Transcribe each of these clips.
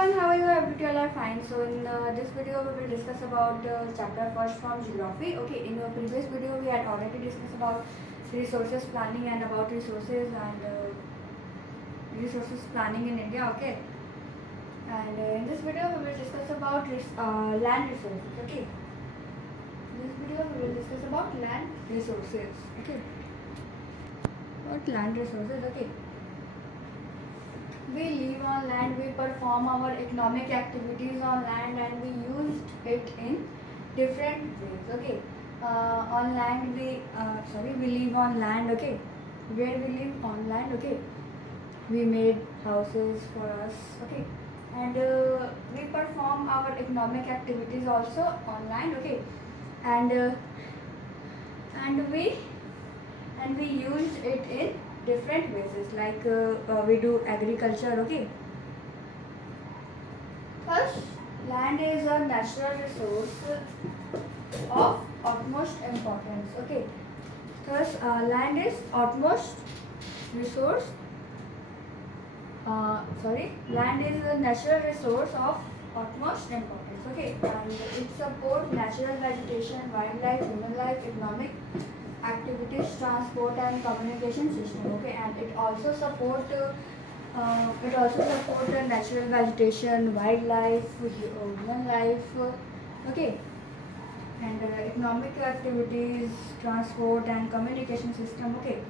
everyone, how are you? I hope you all are fine. So in this video we will discuss about chapter first from geography. Okay, in the previous video we had already discussed about resources planning and about resources and resources planning in India. Okay, and in this video we will discuss about land resources. Okay, in this video we will discuss about land resources. Okay, about land resources. Okay. We live on land, we perform our economic activities on land, and we used it in different ways. Okay, on land we live on land. Okay, where we live on land. Okay, we made houses for us. Okay, and we perform our economic activities also on land. Okay, and and we and we used it in different ways, like we do agriculture. Okay, first, land is a natural resource of utmost importance. Okay, thus land is utmost resource land is a natural resource of utmost importance. Okay, and it supports natural vegetation, wildlife, human life, economic activities, transport and communication system. Okay, and it also support natural vegetation, wildlife, human life. Okay, and economic activities, transport and communication system. Okay,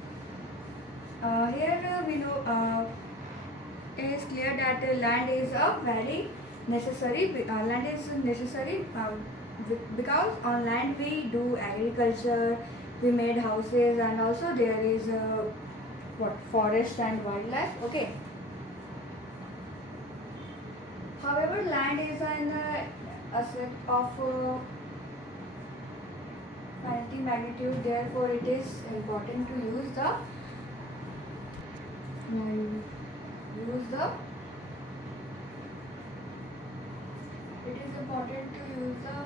here we know it is clear that land is a very necessary. Land is necessary because on land we do agriculture, we made houses, and also there is forest and wildlife. Okay, however land is an asset of finite magnitude, therefore it is important to use the it is important to use the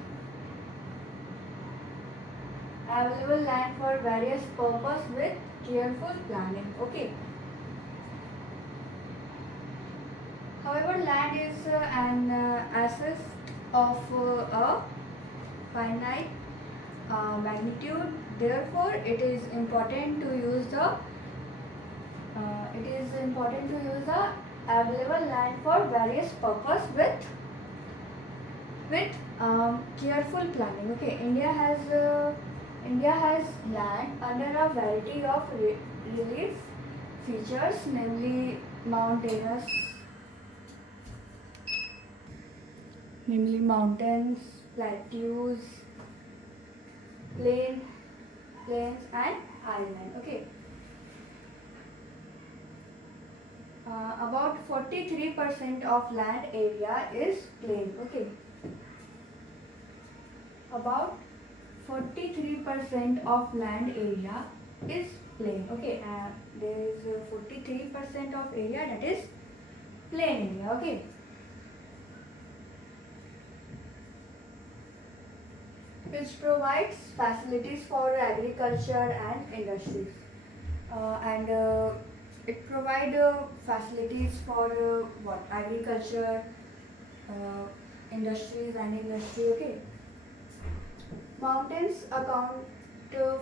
available land for various purposes with careful planning. Okay, however land is an asset of a finite magnitude, therefore it is important to use the available land for various purposes with careful planning. Okay, India has land under a variety of relief features, namely mountains, plateaus, plains and island. Okay, about 43% of land area is plain. Okay, about 43% of land area is plain. Okay, there is 43% of area that is plain area. Okay, which provides facilities for agriculture and industries, and it provides facilities for agriculture, industries and industry. Okay, mountains account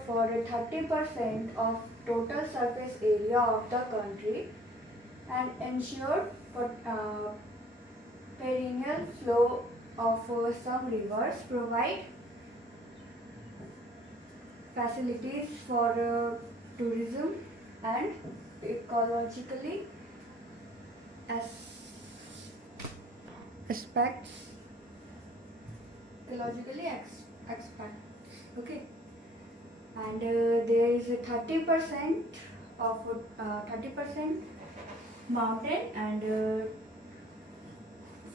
for 30% of total surface area of the country and ensure perennial flow of some rivers, provide facilities for tourism and ecologically aspects aspects. Okay, and there is a 30% of 30% mountain and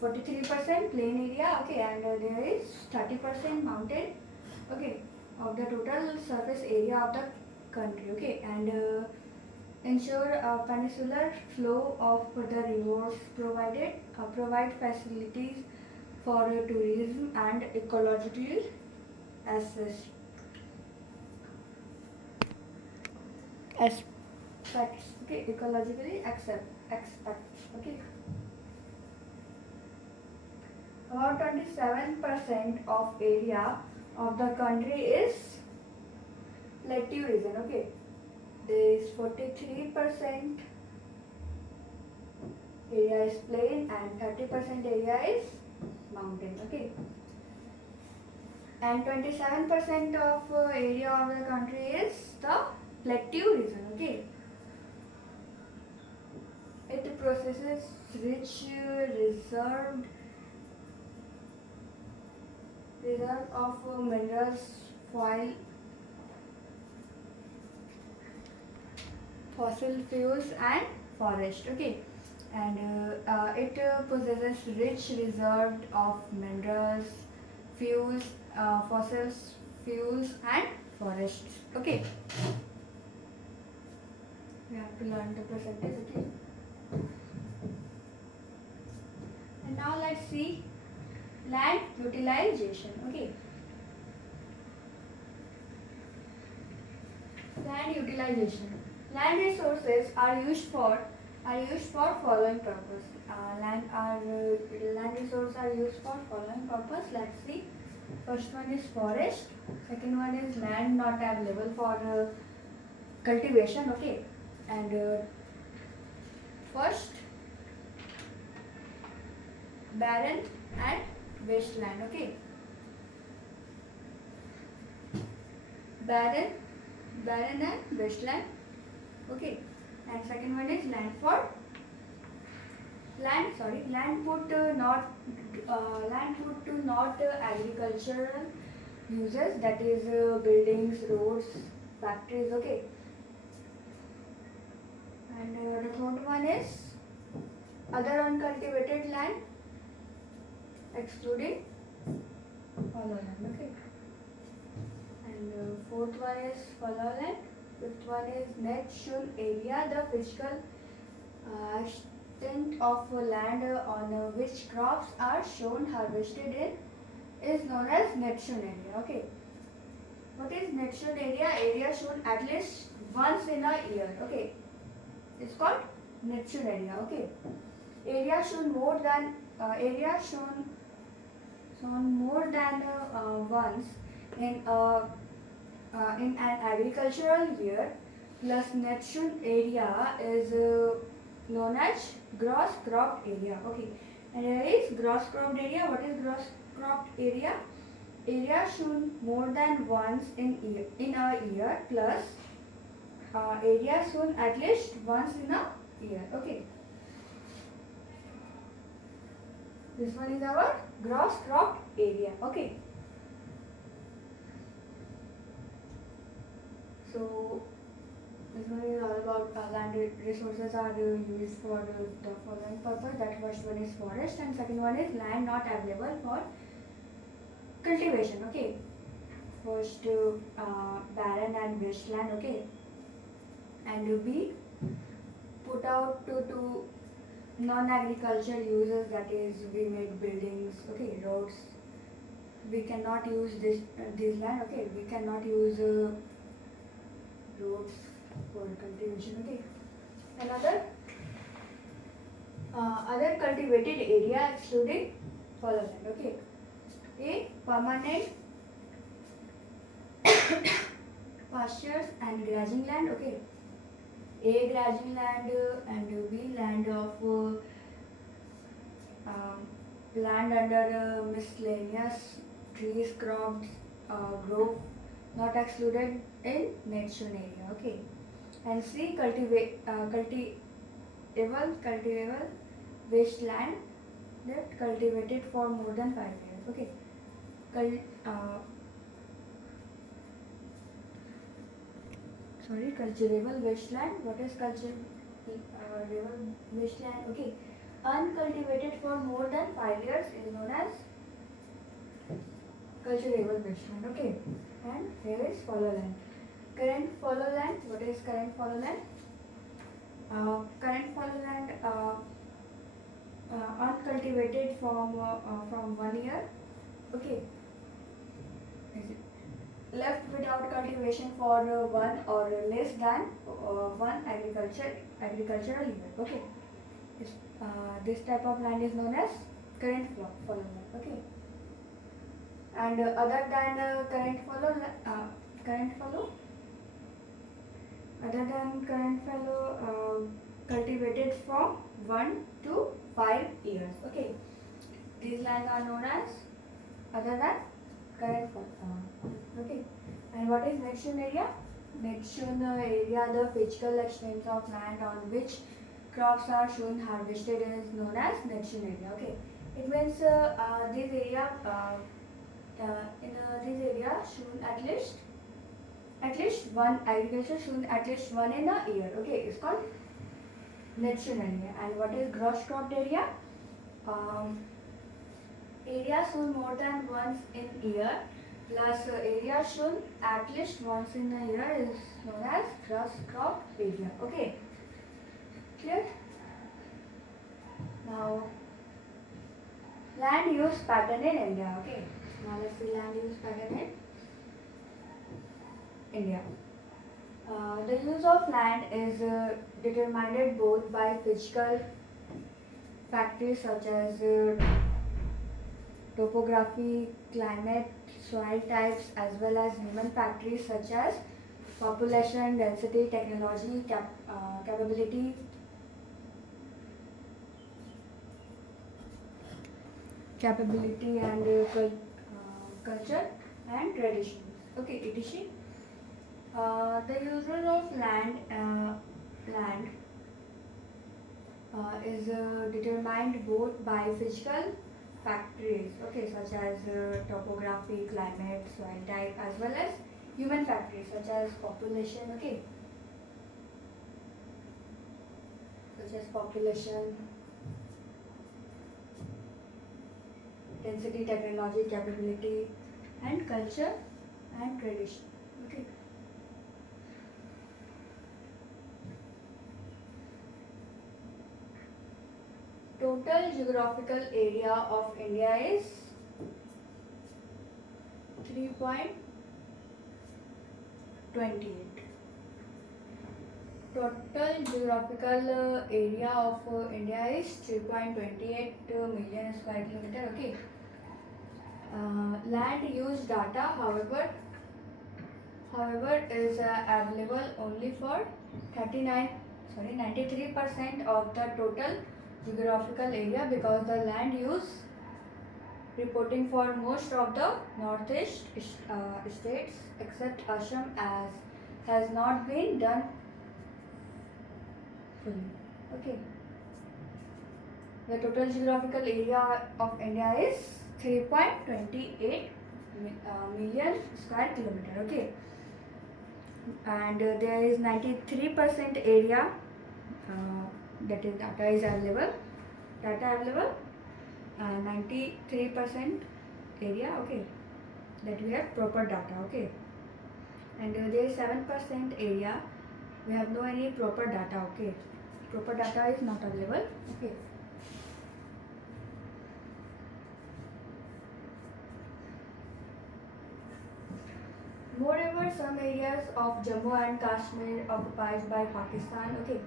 43% plain area. Okay, and there is 30% mountain. Okay, of the total surface area of the country. Okay, and ensure a peninsular flow of the rivers, provide facilities for tourism and ecological aspects. Okay, ecologically aspects. Okay, about 27% of area of the country is plateau region. Okay, there is 43% area is plain and 30% area is mountain. Okay, and 27% of area of the country is the plateau region. Okay, it possesses rich reserve of minerals, fossil fuels and forest. Okay, and it possesses rich reserve of minerals, fuels, fossil fuels and forests. Okay, we have to learn the percentage. Okay, and now let's see land utilization. Okay, land utilization. Land resources are used for following purpose. Land resources are used for following purpose. Let's see. First one is forest. Second one is land not available for cultivation. Okay, and first barren and wasteland. Okay, barren and wasteland. Okay, and second one is land put to not agricultural uses, that is buildings, roads, factories. Okay, and the third one is other uncultivated land excluding fallow land. Okay, and fourth one is fallow land. Fifth one is net shown area, the physical extent of land on which crops are shown harvested in is known as net shown area. Okay, what is net shown area? Area shown at least once in a year. Okay, it's called net shown area. Okay, area shown more than once in an agricultural year plus net shown area is known as gross cropped area. Okay, and here is gross cropped area. What is gross cropped area? Area shown more than once in a year plus area shown at least once in a year. Okay, this one is our gross cropped area. Okay, so this one is all about land resources are used for the following purpose. That first one is forest and second one is land not available for cultivation. Okay, first barren and wasteland. Okay, and we put out to non-agricultural uses, that is we make buildings. Okay, roads. We cannot use this land. Okay, we cannot use roads for cultivation. Okay, another other cultivated area excluding fallow land. Okay, A permanent pastures and grazing land. Okay, A grazing land and B land of land under miscellaneous trees, crops, grow not excluded in net shown area. Okay, and C cultivable wasteland left cultivated for more than 5 years. Okay, cultivable wasteland. What is cultivable wasteland? Okay, uncultivated for more than 5 years is known as cultivable wasteland. Okay, and here is fallow land. Current fallow land. What is current fallow land? Current fallow land uncultivated from 1 year. Okay, left without cultivation for 1 or less than 1 agricultural year. Okay, this type of land is known as follower. Okay. And other than current follow, other than current follow, cultivated from 1 to 5 years. Okay. These lands are known as other than current follow. Okay. And what is next shown area? Next shown area, the physical extent of land on which crops are shown harvested is known as next shown area. Okay. It means this area this area shown at least one agriculture shown at least one in a year. Okay, it's called natural area. And what is gross cropped area? Area shown more than once in year plus area shown at least once in a year is known as gross cropped area. Okay, clear? Now land use pattern in India. Okay, now let's see land use pattern in India. The use of land is determined both by physical factors such as topography, climate, soil types, as well as human factors such as population, density, technology, capability, and culture and traditions. Okay, etc. The user of land is determined both by physical factors, okay, such as topography, climate, soil type, as well as human factors such as population, okay, such as population, density, technology, capability, and culture and tradition. Okay. Total geographical area of India is 3.28. Total geographical area of India is 3.28 million square kilometer. Okay. Land use data, however, is available only for 93% of the total geographical area, because the land use reporting for most of the northeast states except Assam has not been done fully. Okay. The total geographical area of India is 3.28 million square kilometer. Okay. And there is 93% area that is data available, 93% area, okay, that we have proper data. Okay. And there is 7% area we have no any proper data. Okay, proper data is not available. Okay. Moreover, some areas of Jammu and Kashmir occupied by Pakistan, okay,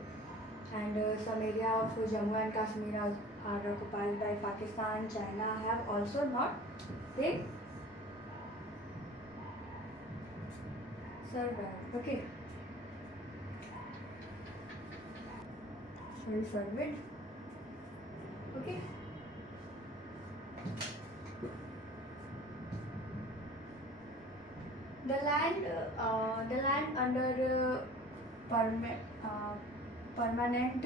and some area of Jammu and Kashmir are occupied by Pakistan, China have also not been surveyed. Okay. Surveyed. Okay. The land under permanent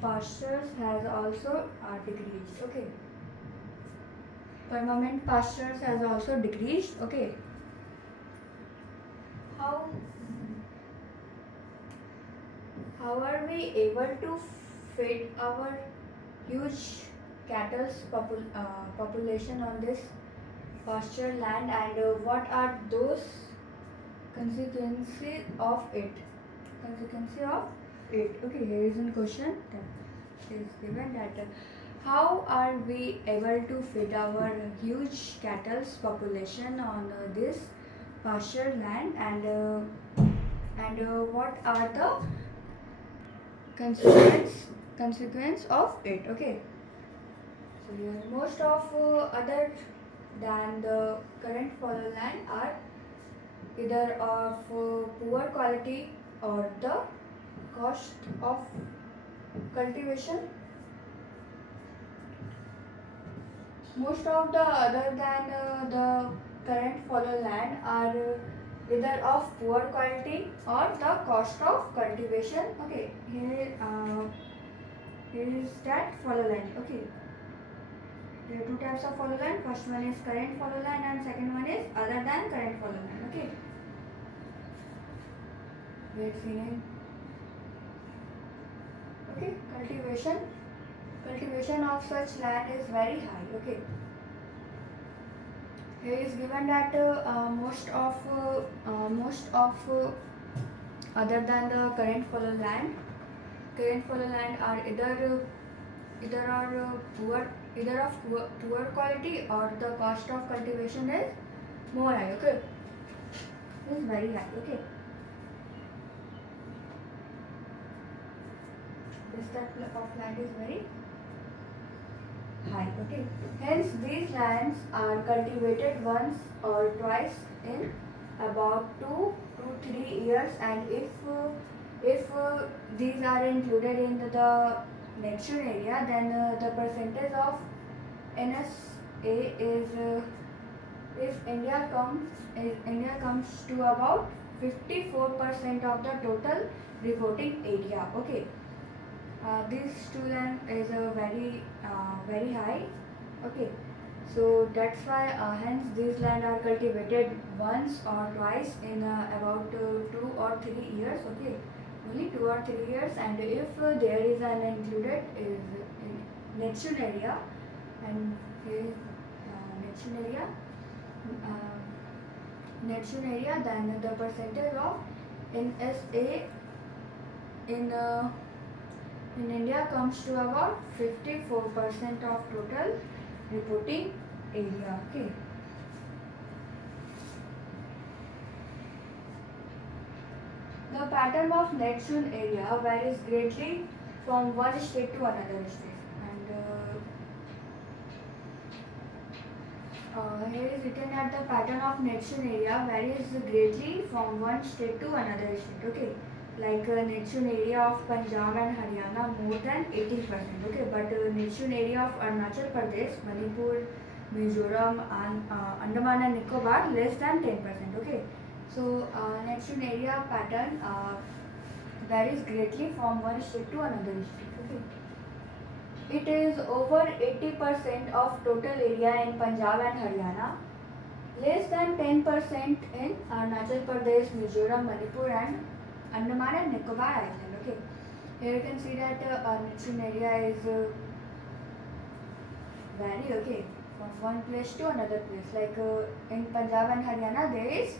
pastures has also decreased. Okay. Permanent pastures has also decreased. Okay. How are we able to feed our huge cattle population on this pasture land, and what are those consequences of it? Okay, here is a question that is given that how are we able to feed our huge cattle population on this pasture land, and what are the consequences consequence of it. Okay. So here most of other than the current fallow land are either of poor quality or the cost of cultivation. Most of the other than the current fallow land are either of poor quality or the cost of cultivation. Okay, here is that fallow land. Okay, there are two types of fallow land. First one is current fallow land and second one is other than current fallow land. Okay, great feeling. Okay, cultivation of such land is very high. Okay, here is given that most of other than the current fallow land are either of poor quality or the cost of cultivation is more high. Okay, it is very high. Okay, this type of land is very high. Okay, hence these lands are cultivated once or twice in about 2 to 3 years, and if these are included in the next area, then the percentage of NSA is if India comes to about 54% of the total reporting area. Okay, this two land is very high. Okay, so that's why hence these land are cultivated once or twice in about 2 or 3 years. Okay, only 2 or 3 years, and if there is an included is in next area, and here next area, then the percentage of NSA in India comes to about 54% of total reporting area. Okay. The pattern of net zone area varies greatly from one state to another state, and here is written that the pattern of net zone area varies greatly from one state to another state. Okay, like net zone area of Punjab and Haryana more than 80%. Okay, but net zone area of Arunachal Pradesh, Manipur, Mizoram, and Andaman and Nicobar less than 10%. Okay, so net zone area pattern varies greatly from one state to another state. Okay, it is over 80% of total area in Punjab and Haryana, less than 10% in Arunachal Pradesh, Mizoram, Manipur, and Andaman and Nicobar Island. Okay, here you can see that net zone area is vary. Okay, from one place to another place. Like in Punjab and Haryana, there is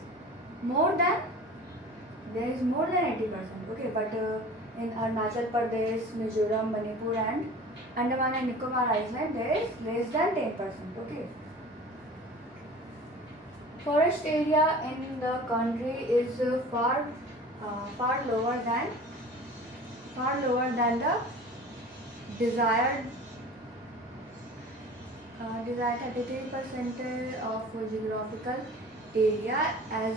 more than 80%. Okay, but in Arunachal Pradesh, Mizoram, Manipur, and Andaman and Nicobar Island, there is less than 10%. Okay. Forest area in the country is far lower than the desired 33% of geographical area as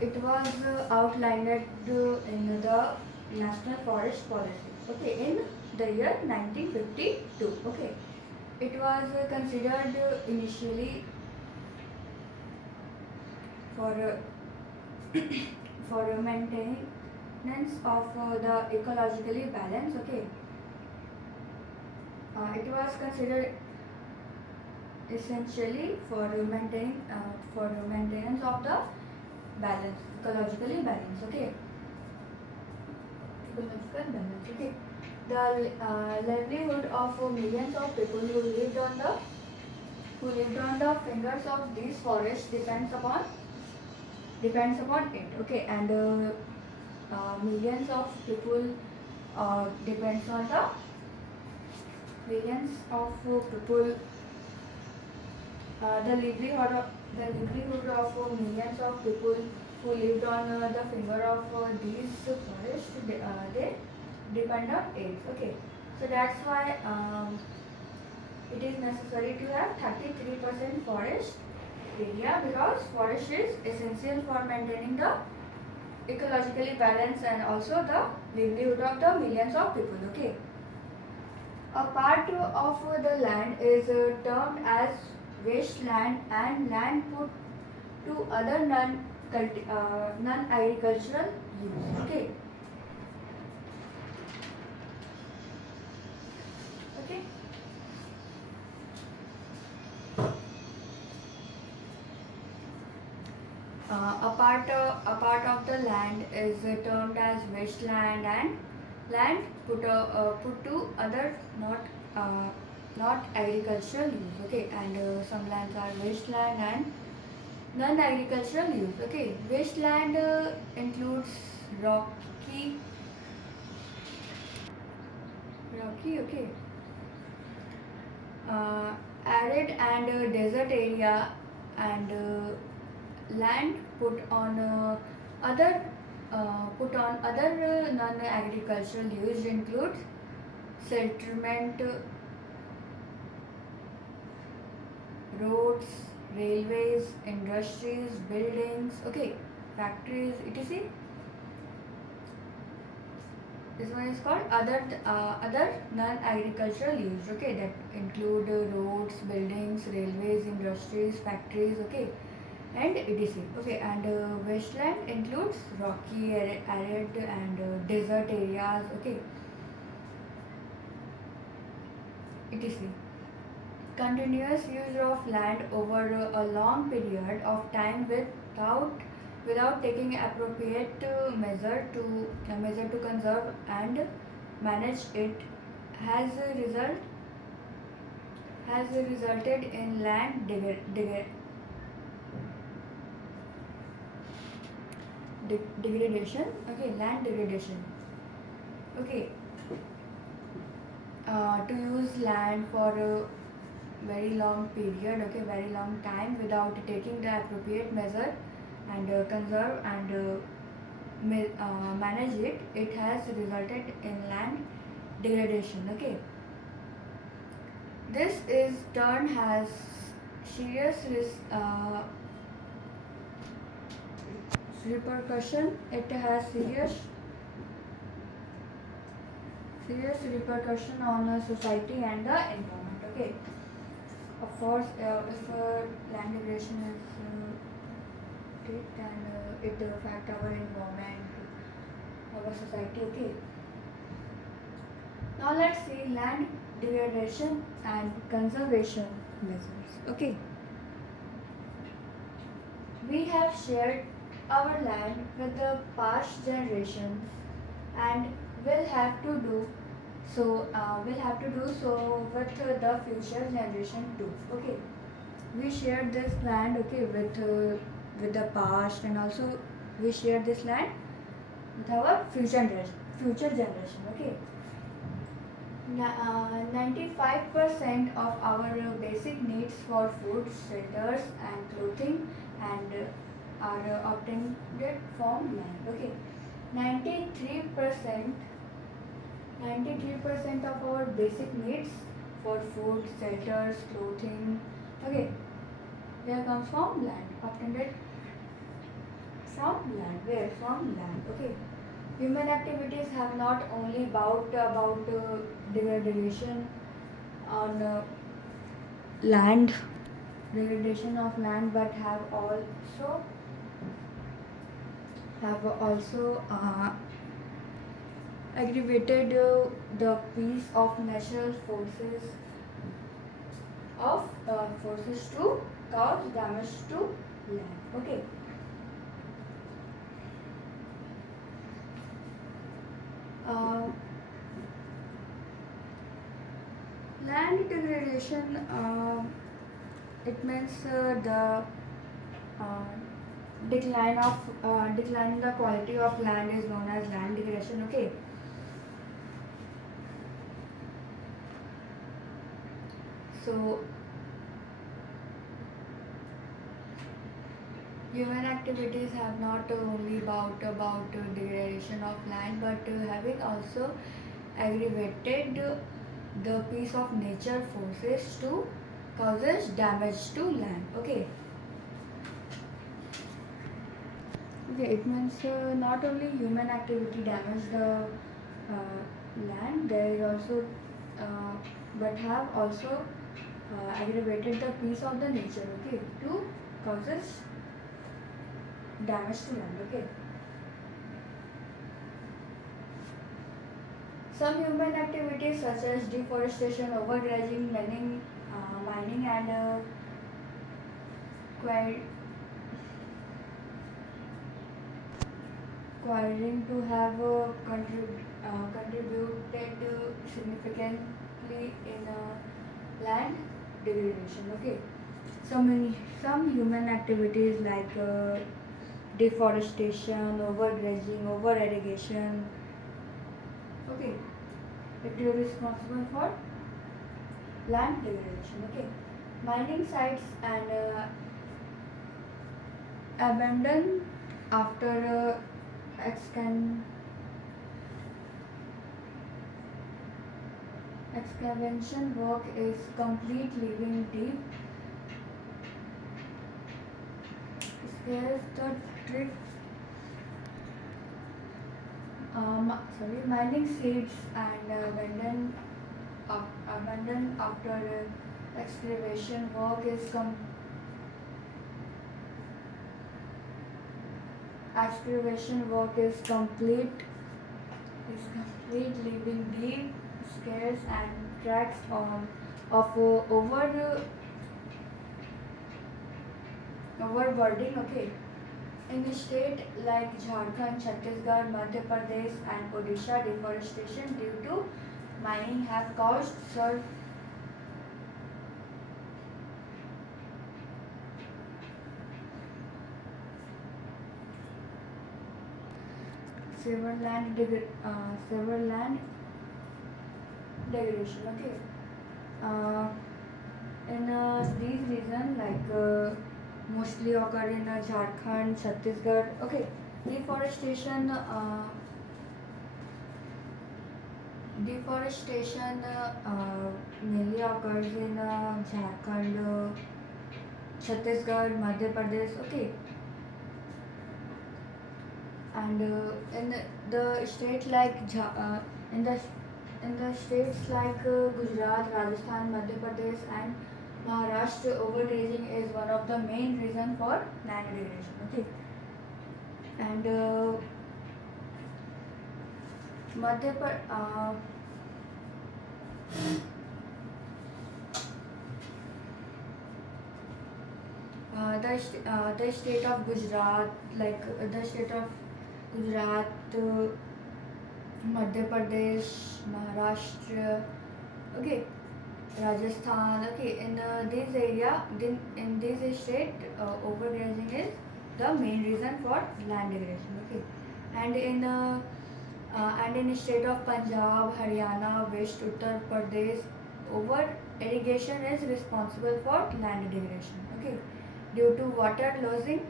it was outlined in the National Forest Policy. Okay, in the year 1952. Okay, it was considered initially for maintenance of the ecologically balance. Okay, it was considered essentially for maintenance of the balance, ecologically balance. Okay, ecological balance. Okay, the livelihood of millions of people who lived on the fingers of these forests depends upon it. Okay, and millions of people depends on the millions of people. The livelihood of millions of people who lived on the finger of these forests, they depend on age. Okay, so that's why it is necessary to have 33% forest area, because forest is essential for maintaining the ecologically balance and also the livelihood of the millions of people. Okay, a part of the land is termed as wasteland and land put to other non-agricultural use. Okay. Okay. A part of the land is termed as wasteland and land put to other not agricultural use. Okay, and some lands are wasteland and non-agricultural use. Okay, wasteland includes rocky, okay, arid and desert area, and land put on other non-agricultural use includes settlement, roads, railways, industries, buildings, okay, factories, etc. This one is called other non-agricultural use. Okay, that include roads, buildings, railways, industries, factories. Okay, and etc. Okay, and wasteland includes rocky, arid, and desert areas. Okay, etc. Continuous use of land over a long period of time without taking appropriate measure to conserve and manage it has resulted in degradation. Okay, land degradation. Okay, to use land for a very long period, okay, very long time without taking the appropriate measure and conserve and manage it, it has resulted in land degradation. Okay, this is turn has serious repercussion. It has serious repercussion on society and the environment. Okay, of course, if land degradation is take, then it affect our environment, our society. Okay, now let's see land degradation and conservation measures. Okay, we have shared our land with the past generations and will have to do so with the future generation too. Okay, we shared this land, okay, with the past, and also we share this land with our future generation. Okay, 95% of our basic needs for food, shelters, and clothing and are obtained from land. Okay, 93% of our basic needs for food, shelters, clothing, okay, they comes from land, obtained from land. Where? From land. Okay, human activities have not only about degradation on land, degradation of land, but have also aggravated the peace of natural forces to cause damage to land. Okay, land degradation, it means the decline in the quality of land is known as land degradation. Okay, so human activities have not only about degradation of land, but having also aggravated the piece of nature forces to causes damage to land. Okay. Okay, it means not only human activity damage the land, there is also but have also aggravated the peace of the nature. Okay, to causes damage to land. Okay. Some human activities such as deforestation, overgrazing, mining and quarrying to have contributed significantly in land degradation. Okay. Some human activities like deforestation, overgrazing, over irrigation. Okay. It is responsible for land degradation. Okay. Mining sites and abandoned after excavation work is complete, leaving deep scares the drift. Mining seeds and abandoned after excavation work is complete, leaving deep scares and tracks of overburdening. Okay. In a state like Jharkhand, Chhattisgarh, Madhya Pradesh and Odisha, deforestation due to mining have caused severe land degradation. Okay. In these regions, like mostly occur in Jharkhand, Chhattisgarh. Okay. Deforestation mainly occurs in Jharkhand, Chhattisgarh, Madhya Pradesh. Okay. And in the states like in the states like Gujarat, Rajasthan, Madhya Pradesh and Maharashtra, overgrazing is one of the main reasons for land degradation. Okay. And Madhya Pradesh the state of Gujarat, like the state of Gujarat, Madhya Pradesh, Maharashtra, okay, Rajasthan, okay, in this area, in this state, overgrazing is the main reason for land degradation, okay, and in the state of Punjab, Haryana, West Uttar Pradesh, over irrigation is responsible for land degradation, okay, due to water losing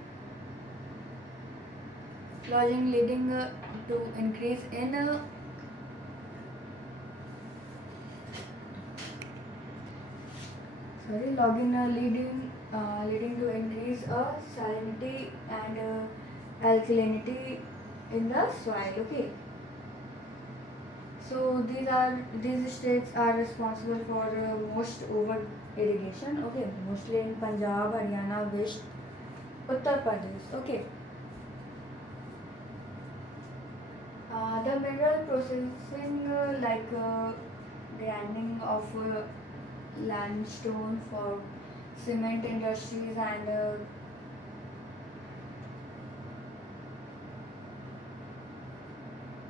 leading to increase in logging leading to increase salinity and alkalinity in the soil. Okay. So these states are responsible for most over irrigation. Okay, mostly in Punjab, Haryana, West Uttar Pradesh. Okay. The mineral processing like grinding of limestone for cement industries and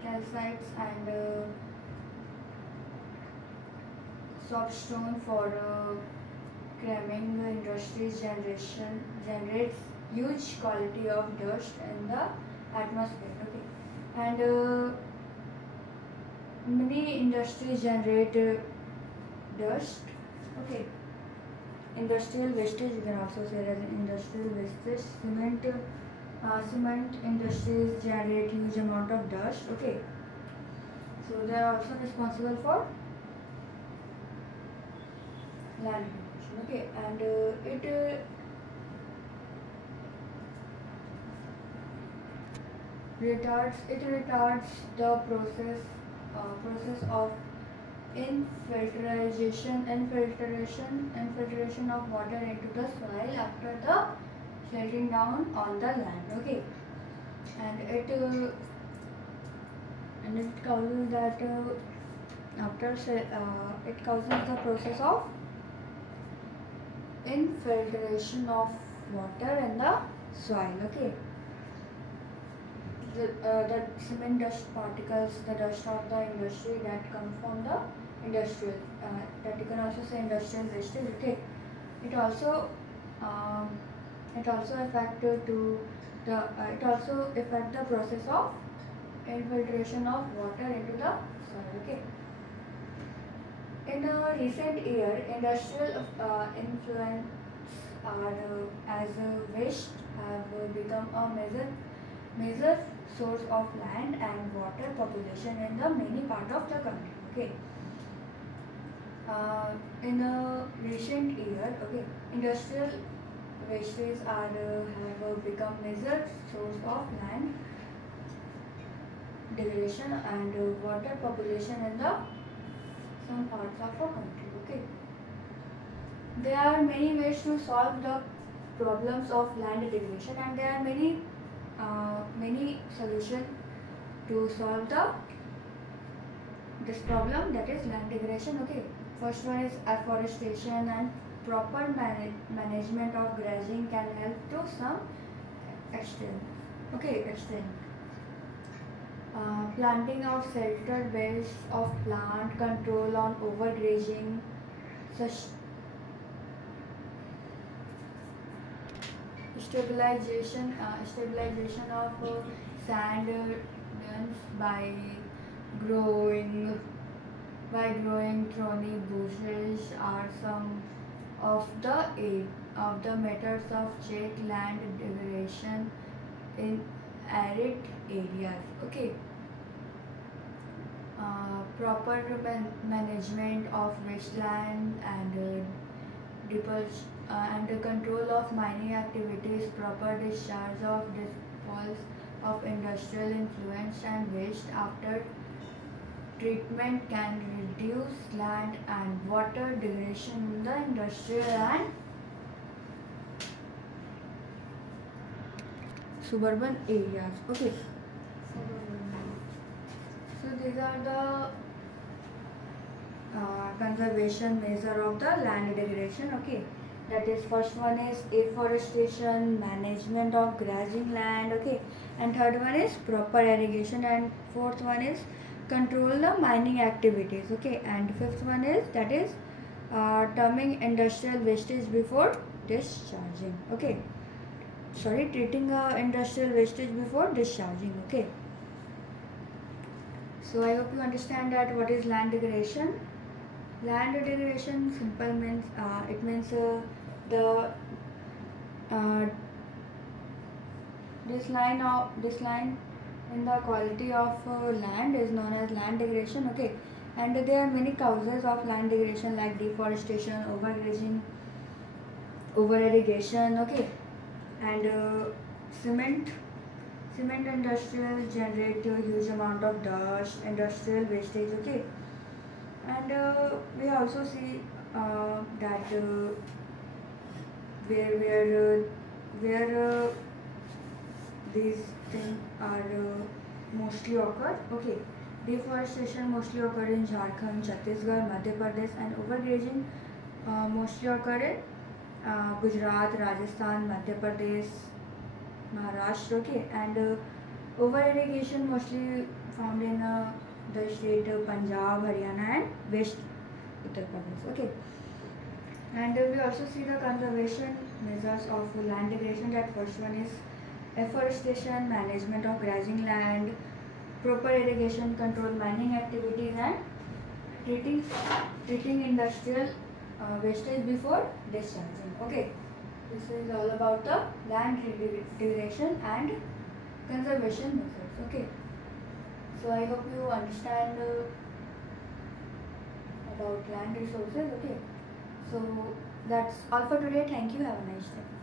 calcites and soapstone for cramming industries generates huge quality of dust in the atmosphere. Okay. And many industries generate dust. Okay. Industrial wastage, you can also say that industrial wastage. Cement industries generate huge amount of dust. Okay. So they are also responsible for land degradation. Okay, and it retards the process of infiltration of water into the soil after the settling down on the land. Okay, and it causes that it causes the process of infiltration of water in the soil. Okay, the cement dust particles, the dust of the industry that come from the industrial, that you can also say industrial wastage. Okay, it also um, it also affect the process of infiltration of water into the soil. Okay, in a recent year, industrial influence as waste have become a major source of land and water population in the many part of the country. Okay, in a recent year, okay, industrial wastes have become major source of land degradation and water population in the some parts of our country. Okay, there are many ways to solve the problems of land degradation, and there are many solutions to solve this problem, that is land degradation. Okay, first one is afforestation, and proper management of grazing can help to some extent. Okay, extent. Planting of sheltered belts of plant, control on overgrazing, such stabilization of sand dunes growing growing thorny bushes are some of the methods of check land degradation in arid areas. Okay, proper management of wasteland and the control of mining activities, proper discharge of disposal of industrial influence and waste after treatment can reduce land and water degradation in the industrial and suburban areas. Okay, so these are the conservation measure of the land degradation. Okay, that is first one is afforestation, management of grazing land. Okay, and third one is proper irrigation, and fourth one is control the mining activities. Okay, and fifth one is that is terming industrial wastage before discharging. Okay, sorry, treating industrial wastage before discharging. Okay, so I hope you understand that what is land degradation. Land degradation simple means it means the this line in the quality of land is known as land degradation. Okay, and there are many causes of land degradation like deforestation, overgrazing, over irrigation. Okay, and cement industrial generate a huge amount of dust, industrial wastage. Okay, and we also see that where these things are mostly occur. Okay, deforestation mostly occur in Jharkhand, Chhattisgarh, Madhya Pradesh, and overgrazing mostly occur in Gujarat, Rajasthan, Madhya Pradesh, Maharashtra. Okay, and over irrigation mostly found in the state of Punjab, Haryana, and West Uttar Pradesh. Okay, and we also see the conservation measures of land degradation. That first one is afforestation, management of grazing land, proper irrigation, control mining activities, and treating industrial wastage before discharging. Okay, this is all about the land degradation and conservation measures. Okay, So I hope you understand about land resources. Okay. So that's all for today. Thank you. Have a nice day.